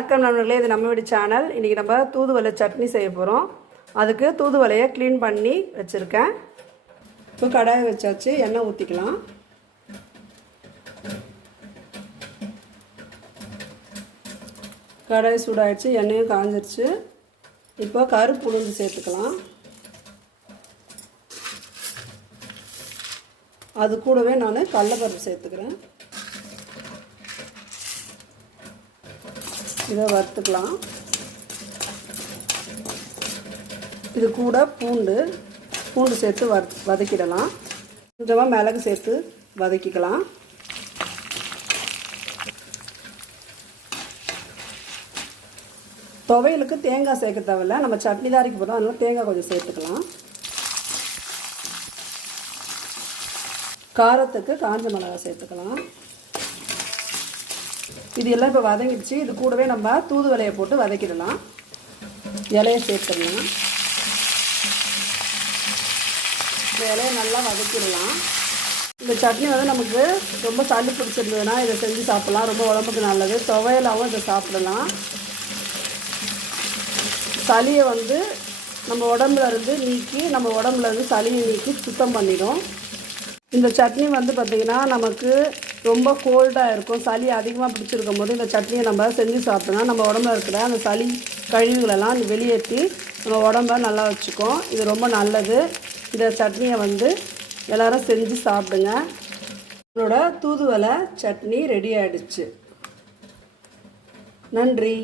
வணக்கம் நண்பர்களே, இது நம்ம வீடு சேனல். இன்றைக்கி நம்ம தூதுவளை சட்னி செய்ய போகிறோம். அதுக்கு தூதுவளையை க்ளீன் பண்ணி வச்சுருக்கேன். இப்போ கடாயை வச்சாச்சு, எண்ணெய் ஊற்றிக்கலாம். கடாய் சூடாகிடுச்சு, எண்ணெயும் காஞ்சிருச்சு. இப்போ கருப்பு உளுந்து சேர்த்துக்கலாம். அது கூடவே நான் கடலைப்பருப்பு சேர்த்துக்கிறேன். இதை வறுத்துக்கலாம். இது கூட பூண்டு சேர்த்து வதக்கிடலாம். கொஞ்சமாக மிளகு சேர்த்து வதக்கிக்கலாம். துவையலுக்கு தேங்காய் சேர்க்க தேவையில்ல, நம்ம சட்னி தான் அரைக்க போகிறோம், அதனால தேங்காய் கொஞ்சம் சேர்த்துக்கலாம். காரத்துக்கு காஞ்ச மிளகாய் சேர்த்துக்கலாம். இது எல்லாம் இப்போ வதங்கிடுச்சு. இது கூடவே நம்ம தூதுவளையை போட்டு வதக்கிடலாம். இலையை சேர்த்துடலாம். இந்த இலையை நல்லா வதக்கிடலாம். இந்த சட்னி நமக்கு ரொம்ப சளி பிடிச்சிருந்ததுன்னா இதை செஞ்சு சாப்பிட்லாம். ரொம்ப உடம்புக்கு நல்லது. துவையலாகவும் இதை சாப்பிடலாம். சளியை நம்ம உடம்புல இருந்து நீக்கி, நம்ம உடம்புல இருந்து சளியை நீக்கி சுத்தம் பண்ணிடும். இந்த சட்னி பார்த்திங்கன்னா நமக்கு ரொம்ப கோல்டாக இருக்கும். சளி அதிகமாக பிடிச்சிருக்கும் போது இந்த சட்னியை நம்ம செஞ்சு சாப்பிட்டோம்னா நம்ம உடம்புல இருக்கிற அந்த சளி கழிவுகளெல்லாம் வெளியேற்றி நம்ம உடம்ப நல்லா வச்சுக்கும். இது ரொம்ப நல்லது. இந்த சட்னியை எல்லோரும் செஞ்சு சாப்பிடுங்க. நம்மளோட தூதுவளை சட்னி ரெடி ஆகிடுச்சு. நன்றி.